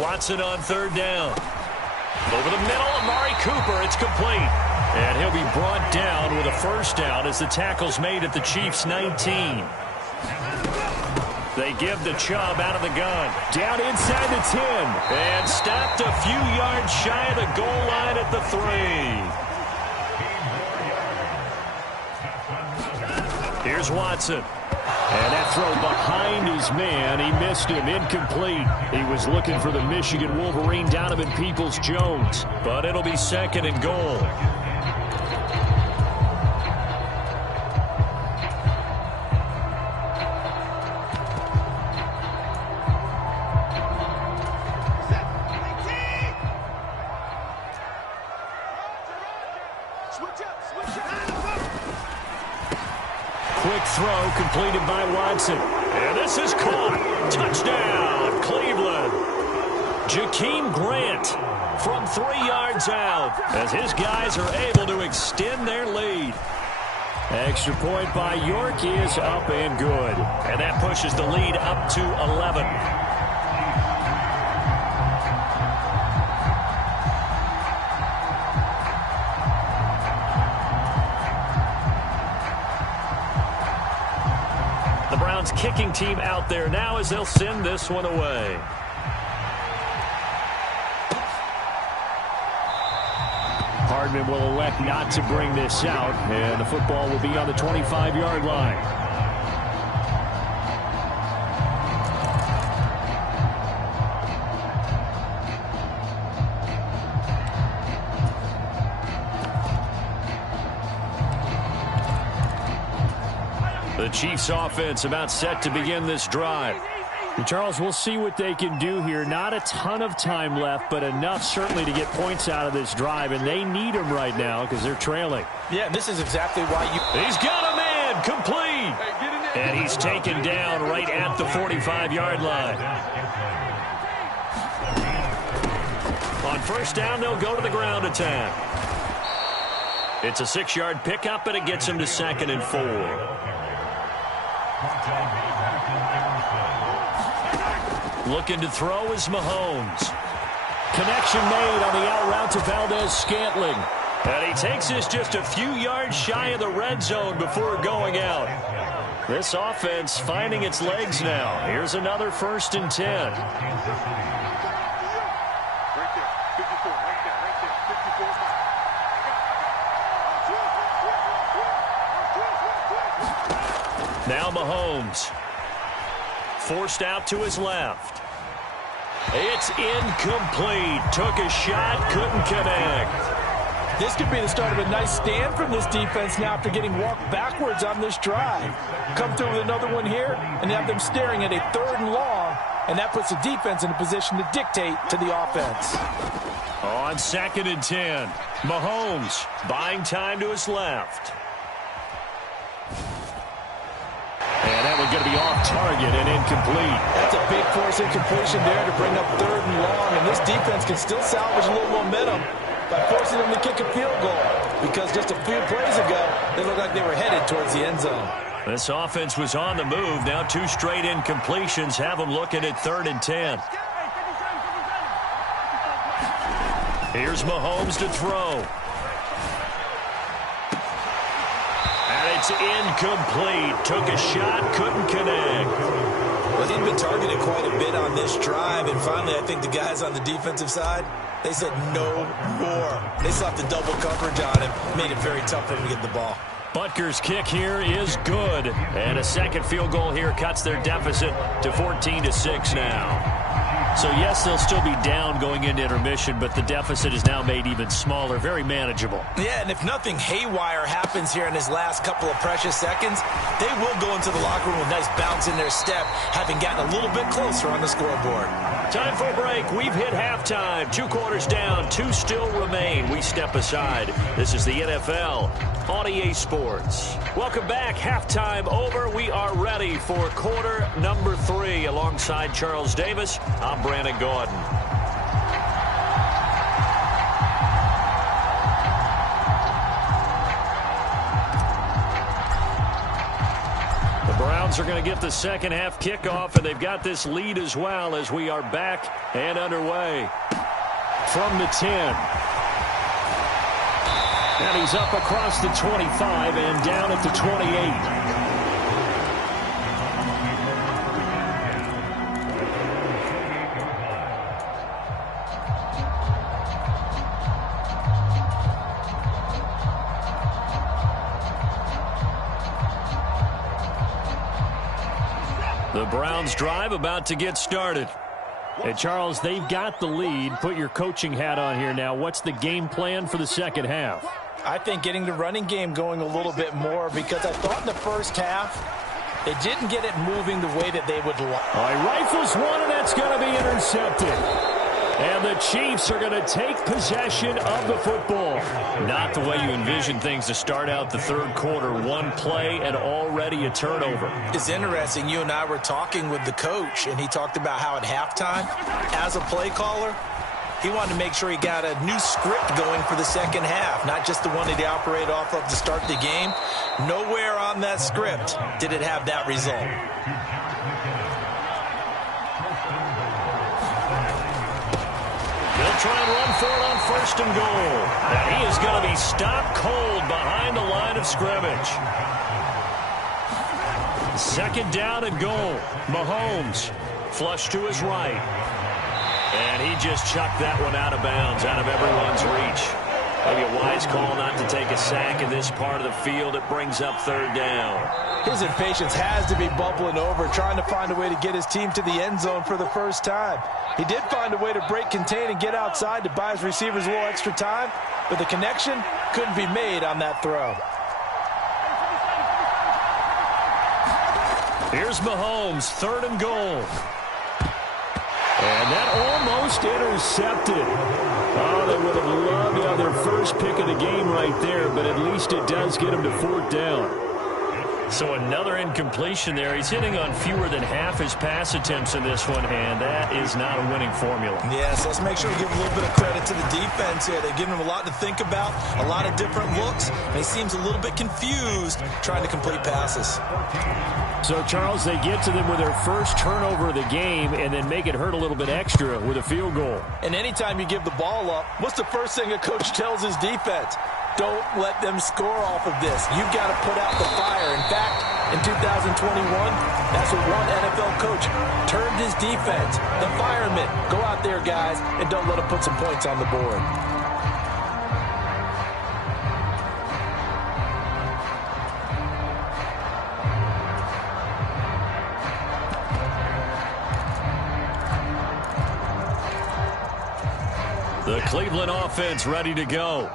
Watson on 3rd down. Over the middle, Amari Cooper. It's complete. And he'll be brought down with a 1st down as the tackle's made at the Chiefs' 19. They give the Chubb out of the gun. Down inside the 10. And stopped a few yards shy of the goal line at the 3. Here's Watson. And that throw behind his man. He missed him. Incomplete. He was looking for the Michigan Wolverine, Donovan Peoples-Jones. But it'll be 2nd and goal. Quick throw completed by Watson. And this is caught. Touchdown, Cleveland. Jakeem Grant from 3 yards out as his guys are able to extend their lead. Extra point by York is up and good. And that pushes the lead up to 11. Browns kicking team out there now as they'll send this one away. Hardman will elect not to bring this out, and the football will be on the 25-yard line. The Chiefs offense about set to begin this drive. And Charles, we'll see what they can do here. Not a ton of time left, but enough certainly to get points out of this drive, and they need them right now because they're trailing. Yeah, this is exactly why He's got a man, complete. And he's taken down right at the 45-yard line. On first down, they'll go to the ground attack. It's a 6-yard pickup, and it gets him to 2nd and 4. Looking to throw is Mahomes. Connection made on the out route to Valdez-Scantling. And he takes this just a few yards shy of the red zone before going out. This offense finding its legs now. Here's another 1st and 10. Now Mahomes. Forced out to his left. It's incomplete. Took a shot, couldn't connect. This could be the start of a nice stand from this defense now after getting walked backwards on this drive. Come through with another one here and have them staring at a 3rd and long, and that puts the defense in a position to dictate to the offense. On 2nd and 10, Mahomes buying time to his left. And that one's going to be off target and incomplete. That's a big force incompletion there to bring up 3rd and long, and this defense can still salvage a little momentum by forcing them to kick a field goal, because just a few plays ago, they looked like they were headed towards the end zone. This offense was on the move. Now 2 straight incompletions have them looking at 3rd and 10. Here's Mahomes to throw. And it's incomplete. Took a shot, couldn't connect. Well, he'd been targeted quite a bit on this drive, and finally I think the guys on the defensive side, they said no more. They slapped the double coverage on him, made it very tough for him to get the ball. Butker's kick here is good. And a second field goal here cuts their deficit to 14-6 now. So, yes, they'll still be down going into intermission, but the deficit is now made even smaller, very manageable. Yeah, and if nothing haywire happens here in his last couple of precious seconds, they will go into the locker room with a nice bounce in their step, having gotten a little bit closer on the scoreboard. Time for a break. We've hit halftime. 2 quarters down, 2 still remain. We step aside. This is the NFL on EA Sports. Welcome back. Halftime over. We are ready for quarter number 3. Alongside Charles Davis, I'm Brandon Gordon. The Browns are going to get the second half kickoff, and they've got this lead as well as we are back and underway. From the 10. And he's up across the 25 and down at the 28. The Browns drive about to get started. Hey, Charles, they've got the lead. Put your coaching hat on here now. What's the game plan for the second half? I think getting the running game going a little bit more, because I thought in the first half they didn't get it moving the way that they would like. All right, rifles one, and that's going to be intercepted. And the Chiefs are going to take possession of the football. Not the way you envision things to start out the third quarter. One play and already a turnover. It's interesting. You and I were talking with the coach, and he talked about how at halftime, as a play caller, he wanted to make sure he got a new script going for the second half, not just the one that he operated off of to start the game. Nowhere on that script did it have that result. They'll try and run for it on first and goal. And he is going to be stopped cold behind the line of scrimmage. Second down and goal. Mahomes flush to his right. And he just chucked that one out of bounds, out of everyone's reach. Maybe a wise call not to take a sack in this part of the field. It brings up third down. His impatience has to be bubbling over, trying to find a way to get his team to the end zone for the first time. He did find a way to break contain and get outside to buy his receivers a little extra time, but the connection couldn't be made on that throw. Here's Mahomes, third and goal. And that almost intercepted. Oh, they would have loved to have their first pick of the game right there, but at least it does get them to fourth down. So another incompletion there. He's hitting on fewer than half his pass attempts in this one, and that is not a winning formula. Yes, let's make sure we give a little bit of credit to the defense here. They're giving him a lot to think about, a lot of different looks, and he seems a little bit confused trying to complete passes. So, Charles, they get to them with their first turnover of the game and then make it hurt a little bit extra with a field goal. And anytime you give the ball up, what's the first thing a coach tells his defense? Don't let them score off of this. You've got to put out the fire. In fact, in 2021, that's what one NFL coach termed his defense. The firemen. Go out there, guys, and don't let them put some points on the board. The Cleveland offense ready to go.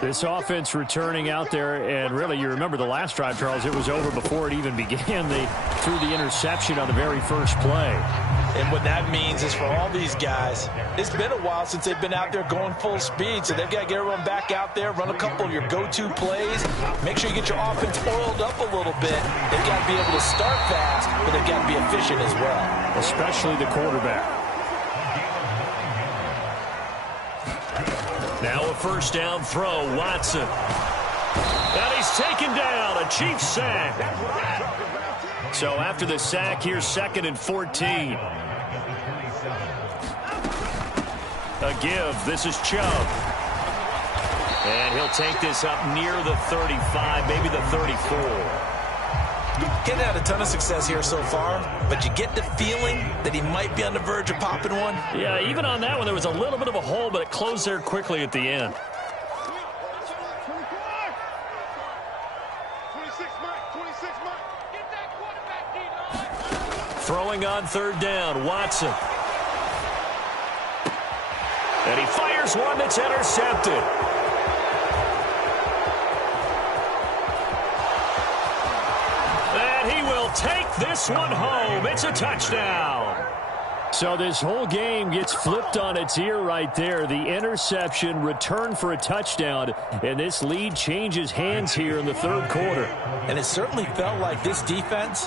This offense returning out there, and really, you remember the last drive, Charles, it was over before it even began. They threw the interception on the very first play. And what that means is for all these guys, it's been a while since they've been out there going full speed, so they've got to get everyone back out there, run a couple of your go-to plays, make sure you get your offense oiled up a little bit. They've got to be able to start fast, but they've got to be efficient as well. Especially the quarterback. Now a first down throw, Watson. And he's taken down, a Chiefs sack. So after the sack, here's 2nd and 14. A give, this is Chubb. And he'll take this up near the 35, maybe the 34. Getting had a ton of success here so far, but you get the feeling that he might be on the verge of popping one. Yeah, even on that one, there was a little bit of a hole, but it closed there quickly at the end. Throwing on third down, Watson. And he fires one that's intercepted. And he will take this one home. It's a touchdown. So this whole game gets flipped on its ear right there. The interception, return for a touchdown, and this lead changes hands here in the third quarter. And it certainly felt like this defense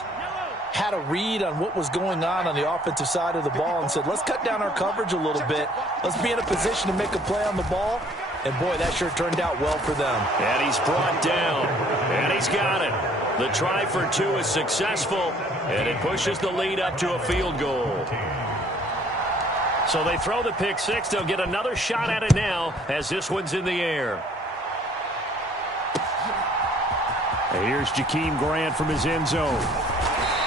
had a read on what was going on the offensive side of the ball and said, let's cut down our coverage a little bit. Let's be in a position to make a play on the ball. And, boy, that sure turned out well for them. And he's brought down, and he's got it. The try for two is successful, and it pushes the lead up to a field goal. So they throw the pick six. They'll get another shot at it now as this one's in the air. And here's Jakeem Grant from his end zone.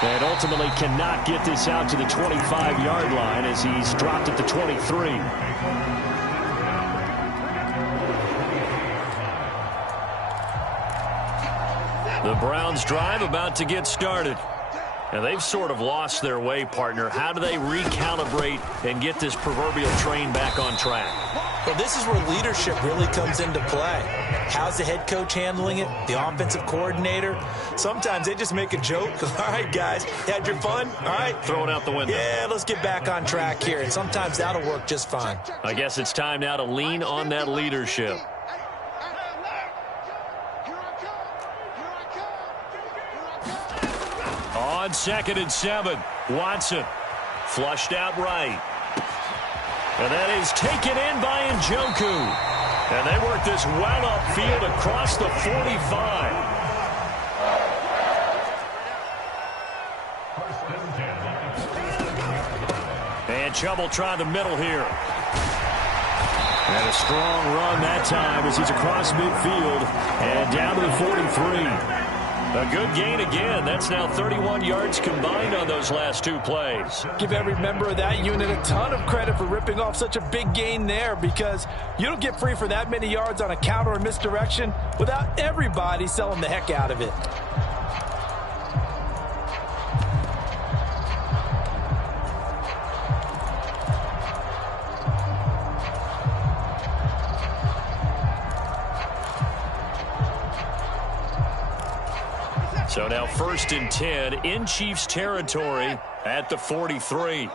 And ultimately cannot get this out to the 25-yard line as he's dropped at the 23. The Browns drive about to get started. And they've sort of lost their way, partner. How do they recalibrate and get this proverbial train back on track? Well, this is where leadership really comes into play. How's the head coach handling it? The offensive coordinator? Sometimes they just make a joke. All right, guys, had your fun? All right. Throw it out the window. Yeah, let's get back on track here. And sometimes that'll work just fine. I guess it's time now to lean on that leadership. On 2nd and 7, Watson flushed out right. And that is taken in by Njoku. And they work this well upfield across the 45. And Chubb will try the middle here. And a strong run that time as he's across midfield and down to the 43. A good gain again. That's now 31 yards combined on those last two plays. Give every member of that unit a ton of credit for ripping off such a big gain there, because you don't get free for that many yards on a counter or misdirection without everybody selling the heck out of it. So now 1st and 10 in Chiefs territory at the 43.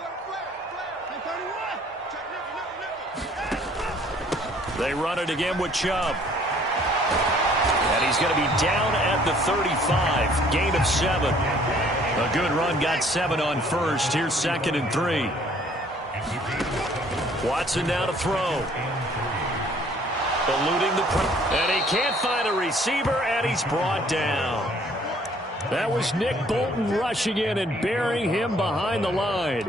They run it again with Chubb. And he's going to be down at the 35. Gain of 7. A good run, got 7 on first. Here's 2nd and 3. Watson now to throw. Eluding the and he can't find a receiver, and he's brought down. That was Nick Bolton rushing in and burying him behind the line.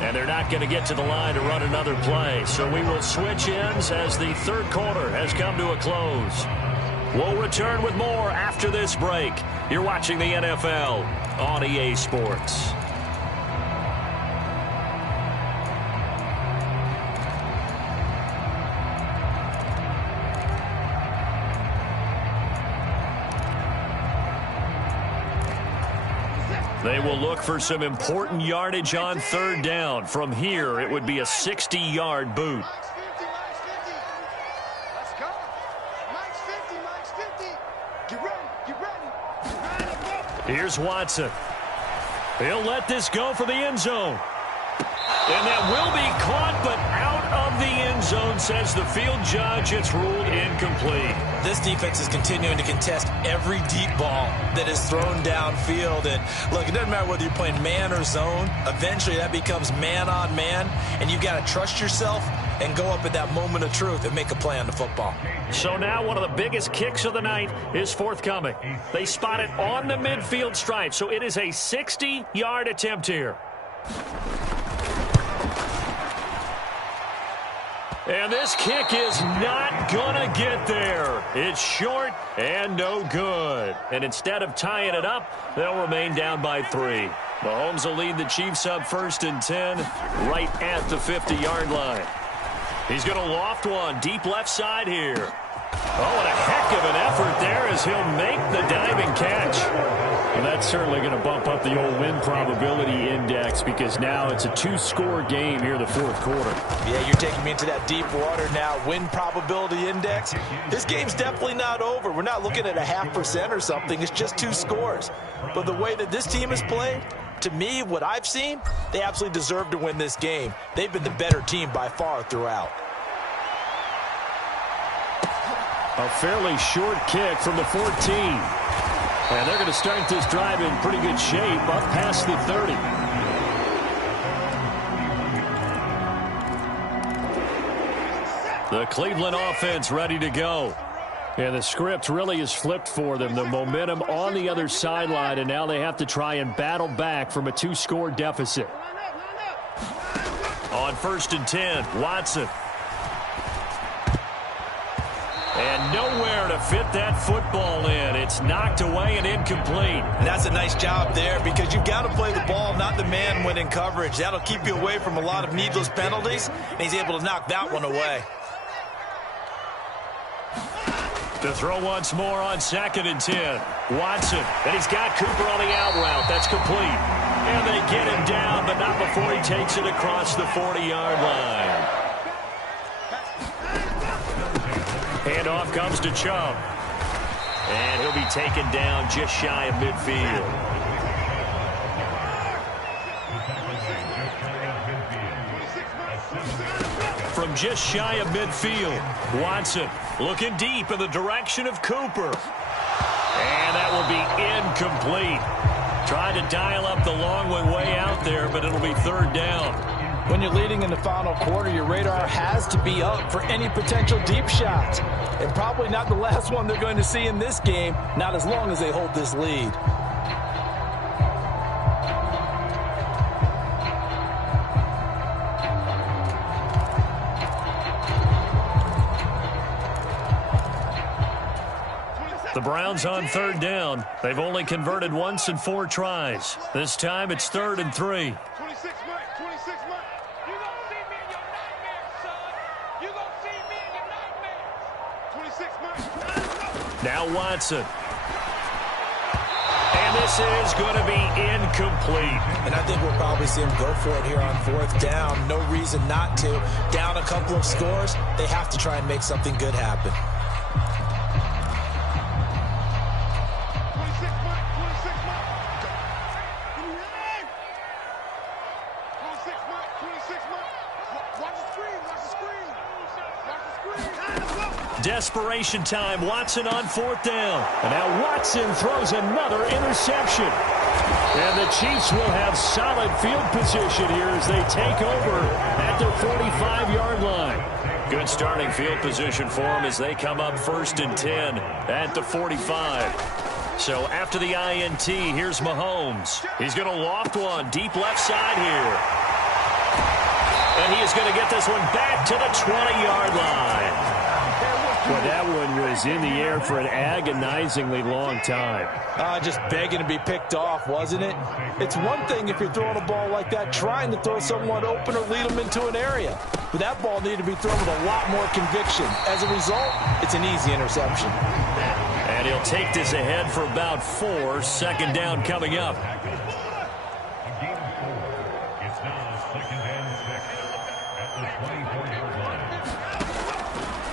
And they're not going to get to the line to run another play. So we will switch ends as the third quarter has come to a close. We'll return with more after this break. You're watching the NFL on EA Sports. They will look for some important yardage on 3rd down. From here, it would be a 60-yard boot. Here's Watson. He'll let this go for the end zone. And that will be caught, but out of the end zone, says the field judge. It's ruled incomplete. This defense is continuing to contest every deep ball that is thrown downfield. And look, it doesn't matter whether you're playing man or zone. Eventually, that becomes man on man, and you've got to trust yourself and go up at that moment of truth and make a play on the football. So now one of the biggest kicks of the night is forthcoming. They spot it on the midfield stripe, so it is a 60-yard attempt here. And this kick is not going to get there. It's short and no good. And instead of tying it up, they'll remain down by 3. Mahomes will lead the Chiefs up 1st and 10 right at the 50-yard line. He's going to loft one deep left side here. Oh, and a heck of an effort there as he'll make the diving catch. Well, that's certainly going to bump up the old win probability index, because now it's a 2-score game here in the 4th quarter. Yeah, you're taking me into that deep water now. Win probability index. This game's definitely not over. We're not looking at a 0.5% or something. It's just 2 scores. But the way that this team has played, to me, what I've seen, they absolutely deserve to win this game. They've been the better team by far throughout. A fairly short kick from the 14. And they're going to start this drive in pretty good shape up past the 30. The Cleveland offense ready to go. And the script really is flipped for them. The momentum on the other sideline, and now they have to try and battle back from a 2-score deficit. On 1st and 10, Watson. And nowhere to fit that football in. It's knocked away and incomplete. And that's a nice job there, because you've got to play the ball, not the man when in coverage. That'll keep you away from a lot of needless penalties, and he's able to knock that one away. To throw once more on 2nd and 10. Watson, and he's got Cooper on the out route. That's complete. And they get him down, but not before he takes it across the 40-yard line. Handoff comes to Chubb. And he'll be taken down just shy of midfield. From just shy of midfield, Watson looking deep in the direction of Cooper. And that will be incomplete. Trying to dial up the long one way out there, but it'll be 3rd down. When you're leading in the final quarter, your radar has to be up for any potential deep shots. And probably not the last one they're going to see in this game, not as long as they hold this lead. The Browns on third down. They've only converted once in 4 tries. This time it's 3rd and 3. 26 months, 26 months. You gonna see me in your nightmares, son. You gonna see me in your nightmares. 26 months. Now Watson. And this is going to be incomplete. And I think we'll probably see him go for it here on 4th down. No reason not to. Down a couple of scores, they have to try and make something good happen. 26 months, 26 months. 26 months, 26 months. Watch the screen, watch the screen. Watch the screen. Desperation time. Watson on 4th down. And now Watson throws another interception. And the Chiefs will have solid field position here as they take over at their 45-yard line. Good starting field position for them as they come up 1st and 10 at the 45. So after the INT, here's Mahomes. He's going to loft one deep left side here. And he is going to get this one back to the 20-yard line. Well, that one was in the air for an agonizingly long time. Just begging to be picked off, wasn't it? It's one thing if you're throwing a ball like that, trying to throw someone open or lead them into an area. But that ball needed to be thrown with a lot more conviction. As a result, it's an easy interception. And he'll take this ahead for about 4. 2nd down coming up.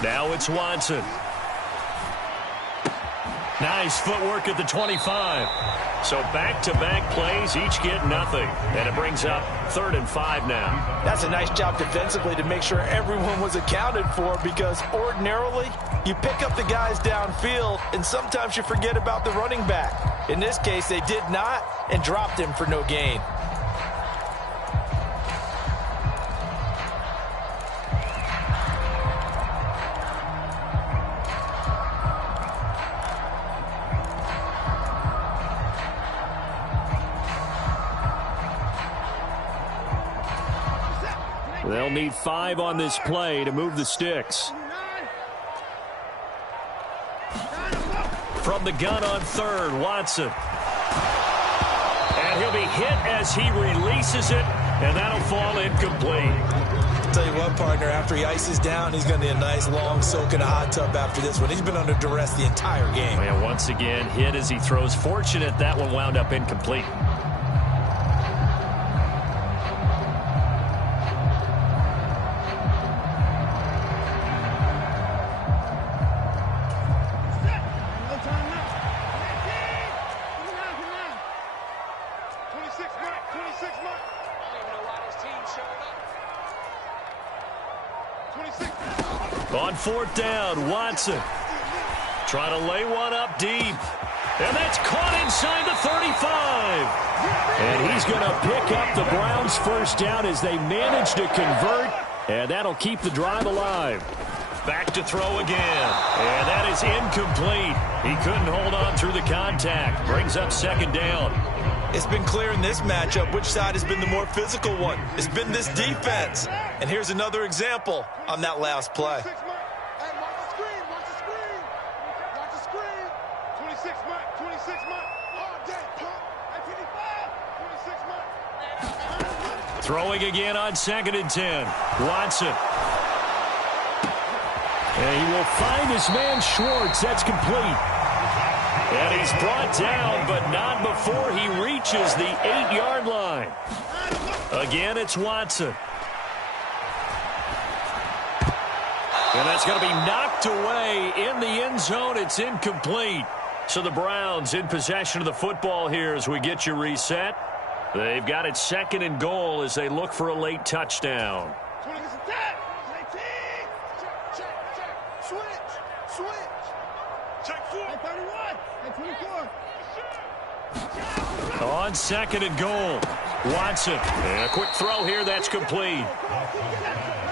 Now it's Watson. Nice footwork at the 25. So back-to-back plays, each get nothing. And it brings up 3rd and 5 now. That's a nice job defensively to make sure everyone was accounted for, because ordinarily you pick up the guys downfield and sometimes you forget about the running back. In this case, they did not and dropped him for no gain. They'll need 5 on this play to move the sticks. From the gun on 3rd, Watson. And he'll be hit as he releases it, and that'll fall incomplete. Tell you what, partner, after he ices down, he's going to need a nice long soak in a hot tub after this one. He's been under duress the entire game. And once again, hit as he throws. Fortunate that one wound up incomplete. On 4th down, Watson trying to lay one up deep. And that's caught inside the 35. And he's going to pick up the Browns' 1st down as they manage to convert. And that'll keep the drive alive. Back to throw again. And that is incomplete. He couldn't hold on through the contact. Brings up 2nd down. It's been clear in this matchup which side has been the more physical one. It's been this defense. And here's another example on that last play. 26 months. Hey, watch the screen, watch the screen. Watch the screen. 26 months, 26 months. All day, pump. At 55, 26 months. Throwing again on 2nd and 10. Watson. And he will find his man Schwartz. That's complete. And he's brought down, but not before he reaches the 8-yard line. Again, it's Watson. And that's going to be knocked away in the end zone. It's incomplete. So the Browns in possession of the football here as we get you reset. They've got it 2nd and goal as they look for a late touchdown. On 2nd and goal, Watson. And a quick throw here, that's complete.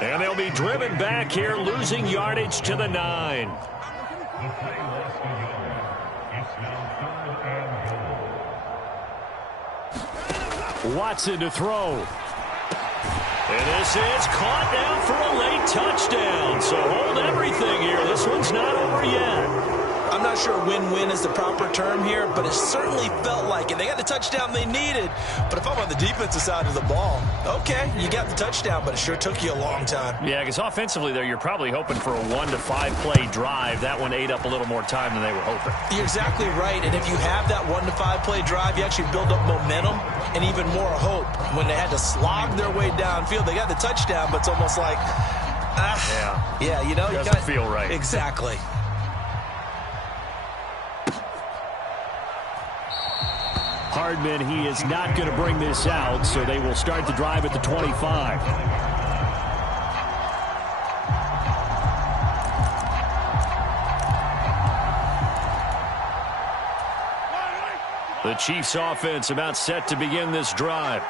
And they'll be driven back here, losing yardage to the 9. Watson to throw. And this is caught now for a late touchdown. So hold everything here. This one's not over yet. I'm not not sure win-win is the proper term here, but it certainly felt like it. They got the touchdown they needed, but if I'm on the defensive side of the ball, okay, you got the touchdown, but it sure took you a long time. Yeah, because offensively there, you're probably hoping for a 1 to 5 play drive. That one ate up a little more time than they were hoping. You're exactly right, and if you have that 1 to 5 play drive, you actually build up momentum and even more hope. When they had to slog their way downfield, they got the touchdown, but it's almost like, yeah, you know, doesn't feel right. Exactly. Hardman, he is not going to bring this out, so they will start the drive at the 25. The Chiefs offense about set to begin this drive.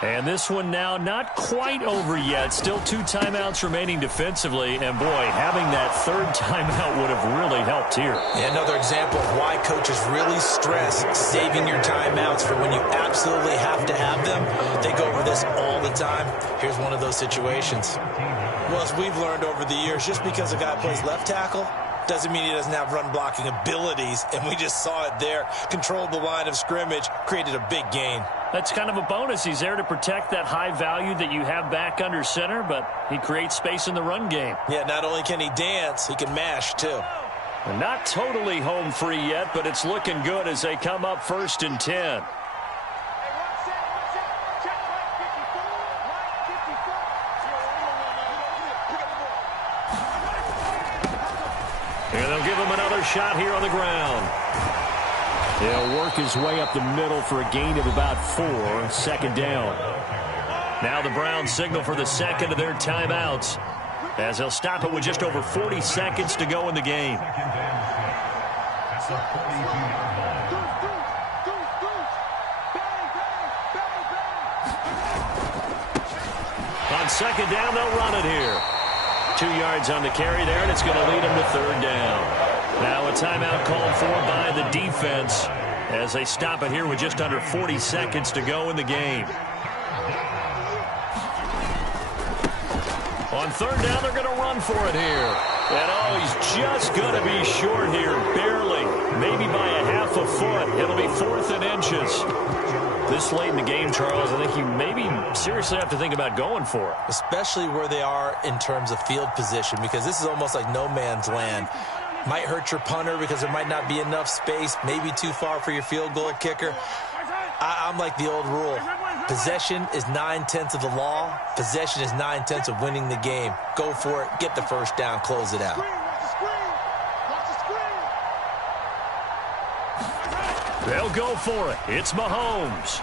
And this one now not quite over yet. Still 2 timeouts remaining defensively. And, boy, having that 3rd timeout would have really helped here. Yeah, another example of why coaches really stress saving your timeouts for when you absolutely have to have them. They go over this all the time. Here's one of those situations. Well, as we've learned over the years, just because a guy plays left tackle doesn't mean he doesn't have run-blocking abilities, and we just saw it there. Controlled the line of scrimmage, created a big gain. That's kind of a bonus. He's there to protect that high value that you have back under center, but he creates space in the run game. Yeah, not only can he dance, he can mash, too. And not totally home free yet, but it's looking good as they come up 1st and 10. And they'll give him another shot here on the ground. He'll work his way up the middle for a gain of about 4. 2nd down. Now the Browns signal for the 2nd of their timeouts, as they'll stop it with just over 40 seconds to go in the game. On 2nd down, they'll run it here. 2 yards on the carry there, and it's going to lead them to 3rd down. Now a timeout called for by the defense as they stop it here with just under 40 seconds to go in the game. On 3rd down, they're going to run for it here. And, he's just going to be short here, barely, maybe by a half a foot. It'll be 4th and inches. This late in the game, Charles, I think you maybe seriously have to think about going for it. Especially where they are in terms of field position, because this is almost like no man's land. Might hurt your punter because there might not be enough space, maybe too far for your field goal kicker. I'm like the old rule. Possession is 9/10 of the law. Possession is 9/10 of winning the game. Go for it. Get the 1st down. Close it out. They'll go for it. It's Mahomes.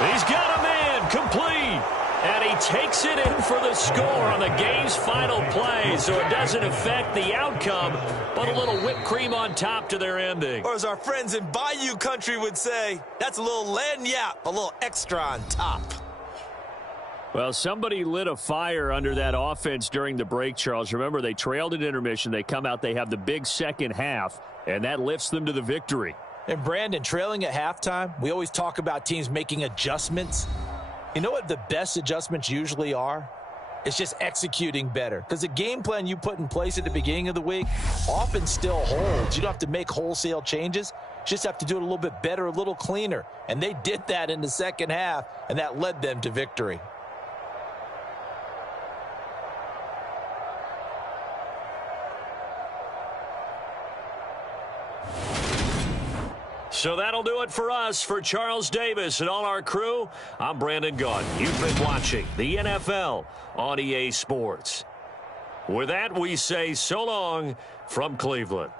He's got a man complete. And he takes it in for the score on the game's final play. So it doesn't affect the outcome, but a little whipped cream on top to their ending. Or as our friends in Bayou country would say, that's a little lagniappe, a little extra on top. Well, somebody lit a fire under that offense during the break, Charles. Remember, they trailed at intermission. They come out, they have the big 2nd half, and that lifts them to the victory. And Brandon, trailing at halftime, we always talk about teams making adjustments. You know what the best adjustments usually are? It's just executing better. Because the game plan you put in place at the beginning of the week often still holds. You don't have to make wholesale changes. You just have to do it a little bit better, a little cleaner. And they did that in the 2nd half, and that led them to victory. So that'll do it for us. For Charles Davis and all our crew, I'm Brandon Gaudin. You've been watching the NFL on EA Sports. With that, we say so long from Cleveland.